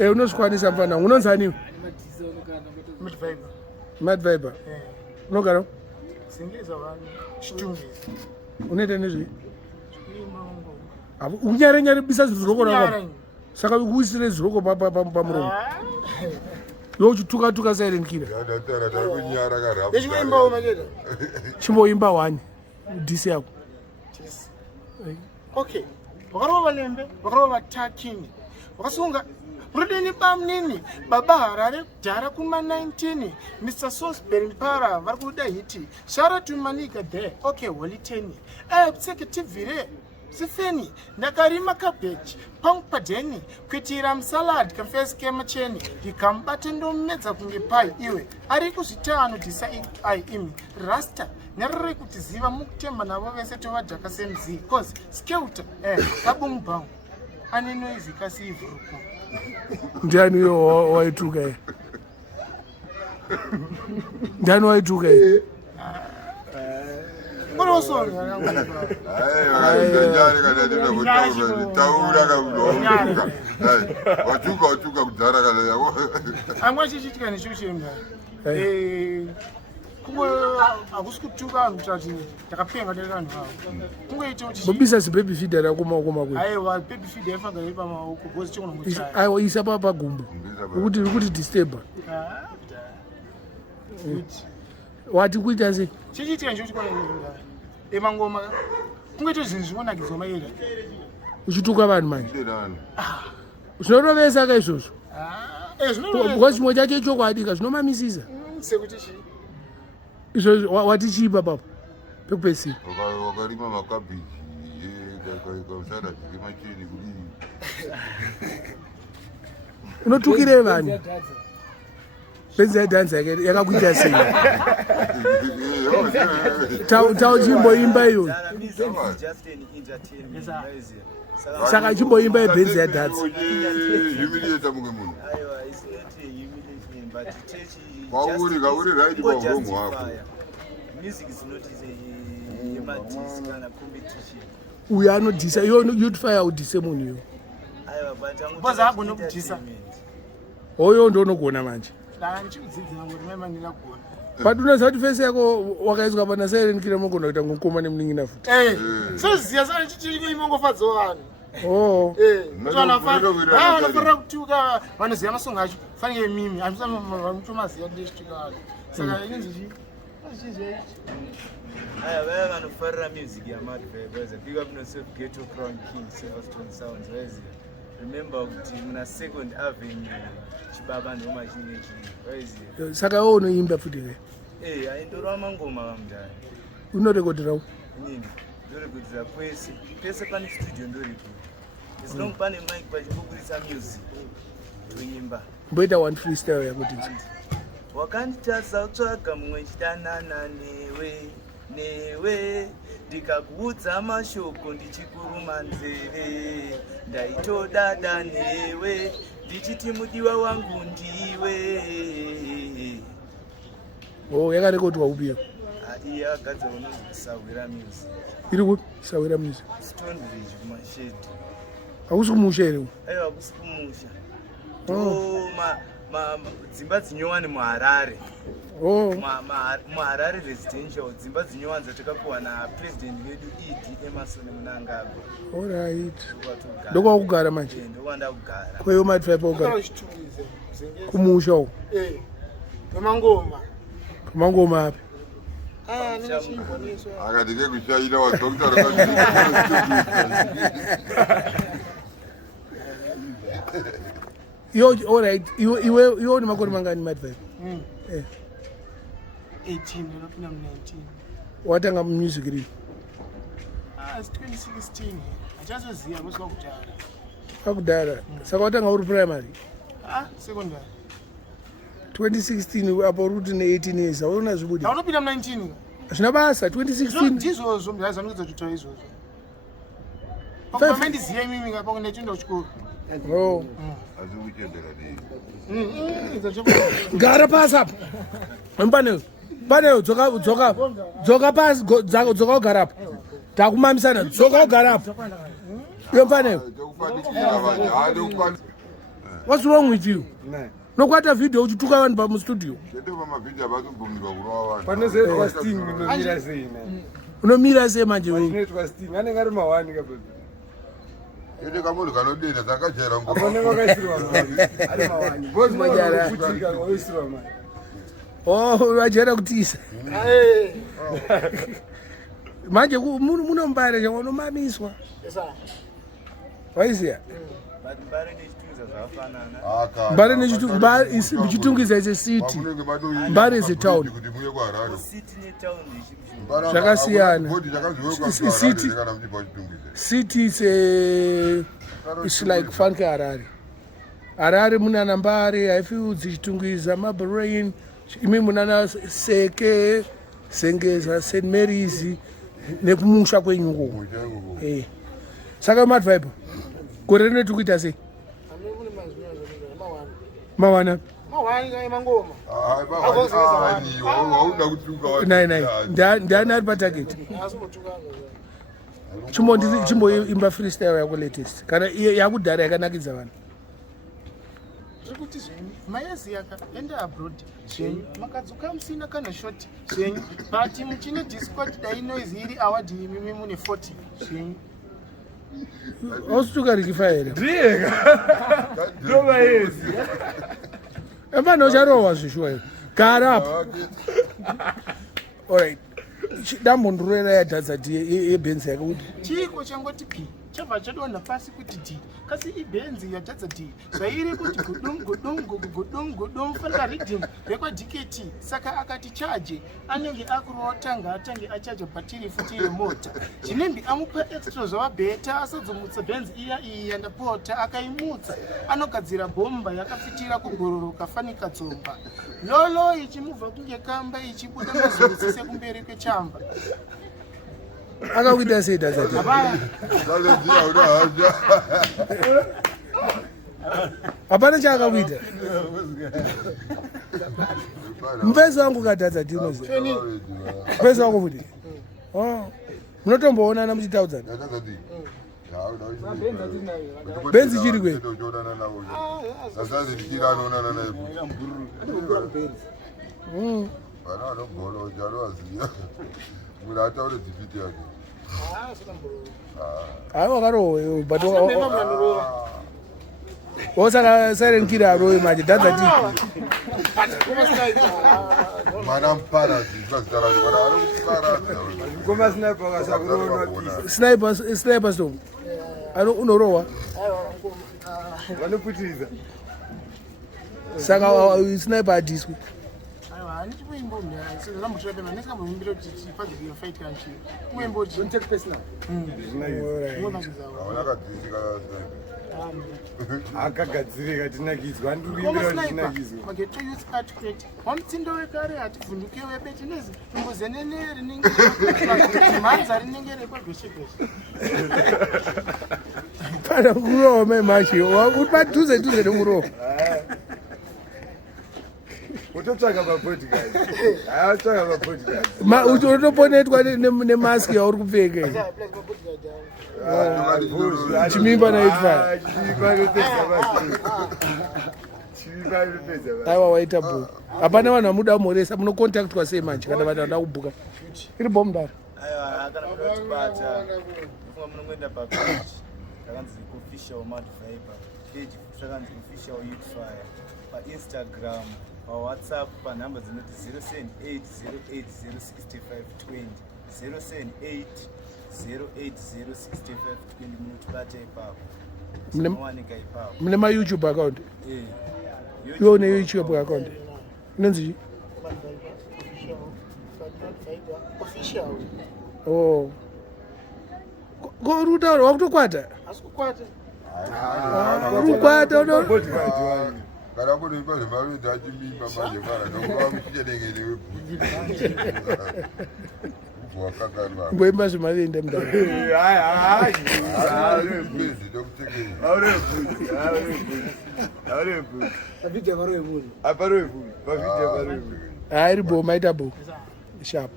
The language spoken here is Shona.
Unosikwanisa mfana. Unonzani? Mad Viber. Unogara? Singeza vanhu. Chitungizi. Unoita nezvi? Unyare bisa zviroko rako. Saka ukuisire zviroko pamuromo. Yochituka silent killer. Ndechimboimba umacheta. Chimboimba 1 DC yako. Okay. Vakarova valembe, vakarova vatakini. Vakasunga Rudini bamnini Baba Harare Jara kuma 19 Mr. Sosberry Para varikuda hiti Shara tumanika there. Okay, wali 10. Pseke tivire Sifeni, nakarima cabbage, pang padeni, kuitira msalad, kafesi kema cheni, ikambate ndo mmedza kunge pai iwe, ari kuzita anodisa ai imi, rasta, nyarare kutiziva mukutemba navo vese tovadhaka semzi, cause skeuta, kabungbangu, aneno izikasi ivuruku. Ndiani yo waituka Ndiani waituka Kono sorry. Wachuka kudhara kana yako. Amwa chichitika nechuchemba. Kumwe akusikutuka anutati takapenga tekanhu hawo. Kumwe ito kuti bobisa baby feed ara kuma kwe. Aiwa baby feed yafanga ipa maoko bosi chikono muchaya. Aiwa isa papa gumbu. Ukuthi disturb. Wati kuita sei? Chichitika nechuchikona ngomba. Emangoma kungeto zvinhu zvinonakidzwa maira. Uchituka vanhu manje. Zvinorovesa ka izvozvo. Zvinorovesa. Because chimwe chacho chokwadi zvinomamisisa. Sekuti chi? Izvo wati chipa papa. Pekupesi. Wakarima makabhiji. Kausada machini kuli. Unotukire vanhu. Benza dance yake yakakuita sei? Tau chimboimba iyo. Saka chimboimba benza dance. Humiliate munge munhu. Kauri right kwa uromo wako. Music is not a madis kana competition. Uya anodhisa youth fire udhise munhu iyo. Aiwa but Boza agona kudhisa. Oyo ndo unogona manje. But unoziva kuti fesi yako wakaiswa pana silent killer mogona kuita ngokoma nemunin'ina futi. Soziya sana chichiko imongofadza vanhu. Vanofanira kutuka vanoziva masongo acho fanike mimi vanotomaziva ndechituka acho saka inonzi chi vaya vanofarira music yamadveza big up noself ghetto crown king silverstone sounds waiziva. Remember kuti muna second avenue chibaba ndomachinge chii. Saka wewe unoimba futi here? Aindorwa mangoma vamudhari. Unorekodera uko? Nini? Ndorekodera pese pane studio ndoripo. As long pane mic pachimbobudisa music toimba. Mboita one freestyle yakuti. Wakanditasa utsvaga mumwe chidanana newe ndikakuudza mashoko ndichikuruma nzeve ndaitodada newe ndichiti mudiwa wangu ndiwe. Yakarekodwa upiyo? Iye agadzira unonzi kusawira music. Iri kuti sawira music? Stone Ridge kumashedi. Hakusi kumusha here? Aiwa hakusi kumusha. Dzimba dzinyowani muHarare. muHarare residential dzimba dzinyowanza takapiwa napresident wedu Emerson Mnangagwa. Alright. Ndokwakugara manje? Ndokwandakugara. Kweyo madrive ogara? Kumusha uko? Kamangoma api? Akatike kushaira wa doctor Yo, alright. Iwe ni makoni mangani madrive? 18 unopinda mu19. Watanga music rini? It's 2016. Achazoziya kuswa kudara. Akudara. Saka watanga uri primary? Secondary. 2016 apo uri ne 18 years. Auna zvibudi? Unopinda mu19. Zvina basa 2016. Ndizvo mbiza nokudza kutoa izvozvo. Pamwe ndiziye mimi ngapa kunechunda kuchikoro. Gara pasi apa. Pane dzoka pasi dzoka ugara apa. Takumamisana dzoka ugara apa. Iyo paneyo. What's wrong with you? Nah. Nokwata video uchituka vanhu pamustudio. Panozoitwa sting unomira sei nai? Unomira sei manje wewe? Panozoitwa sting anenge ari mawani kapo. Ende kamunhu kanodena dzakajera ngoma. Apane vakaisirwa mari. Ari mawani. Bozi majara kutika waisirwa mari. Oh, wajera kutisa. Manje munombare unomamiswa. Waiziya? Mbare nechitungiza is a city. Mbare is a town. Zvakasiyana. City is like Funky Harare. Harare munana Mbare, Haifiudzi, Chitungiza, Magribhi, imi munana Seke, Sengeza, St. Mary's, nekumusha kwenyuko. Saka madvibe. Gore netukuita sei? Mawana. Nai. Ndani ari patarget. Chimbo imba freestyle yako latest. Kana yakudhara yakanakidza vanhu. Zvekuti zvenyu mayazi yakaenda abroad zvenyu makadzoka musina kana shoti zvenyu but muchine discord dai noise iri award mimi mune 40 zvenyu. Osutuka rikifa here. Ndiye. Ndoba yezi. Emana ucharohwa zvishwa here. Gara apa. Alright. Dambondurera yadhadza yebenzi yakakuti. Chiko changoti pi. Chabva chadonha pasi kuti ti. Kasi ibenzi yadhadza ti. Zvairi kuti gudum fanga reading rekwa DKT. Saka akati charge anenge akurota ngatange achaje batiri futi remota. Chinembi amupa extra zvavabheta asadzomutsa benzi iya yandapota akaimutsa. Anogadzira bomba yakafitira kugororoka fanika dzomba. Lolo ichimubva kunge kamba ichibuda mazuru sekumberi kwechamba. Akakuita sei dhadzati? Hapana chaakakuita. Mupesi wangu kadhadzati unoziva. Mupesi wangu futi. Munotomboonana muchitaudzana. Benzi chiri kwe. Wakarohwe but osaka silent killer arohwe manje dhadzati. Mana mparadzi zvazitarazi mana anokuparadza. Ngoma sniper akasakurohwa pisa. Sniper storm. Unorohwa. Vanoputiriza. Saka sniper adiswe. Akagadzirika tinakidzwa ndikuimbira tinakidzwa. Mageto youth articulate. Wamtindo wekare ativhunduke webeti nezi. Imbozenene rinenge manza rinenge rekwa gweshe. Pana kurohwa memashi. Padhuze nokurohwa. Utotsvaka mapodcast. Hayatsvaka mapodcast. Unotoponetwa nemaski yauri kupfeka. Chimimba na 85. Aiwa waita bhuku. Hapana vanhu vamuda kumhoresa munokontaktwa sei manje kana vanhu vada kubhuka. Iri bomb dara. Aiwa kana muda kubata. Ufunga munongoenda papage. Takanzi official Mad Viber. Page takanzi official Youth Fire. Pa-Instagram. WhatsApp panhamba dzinoti 07808065520 07808065520 munotibata ipapo munowanika ipapo. Mune ma-YouTube account? Iwe une YouTube account? Inonzi? Oh. Rutauro wakutokwata? Asikukwata. Rukwata Kana kuti mpazve mavindi achimimba manje kana nokuva muchichenengene webhuku mboimba zvemavende mudaro. Iri bhoma ita bhuku sharp.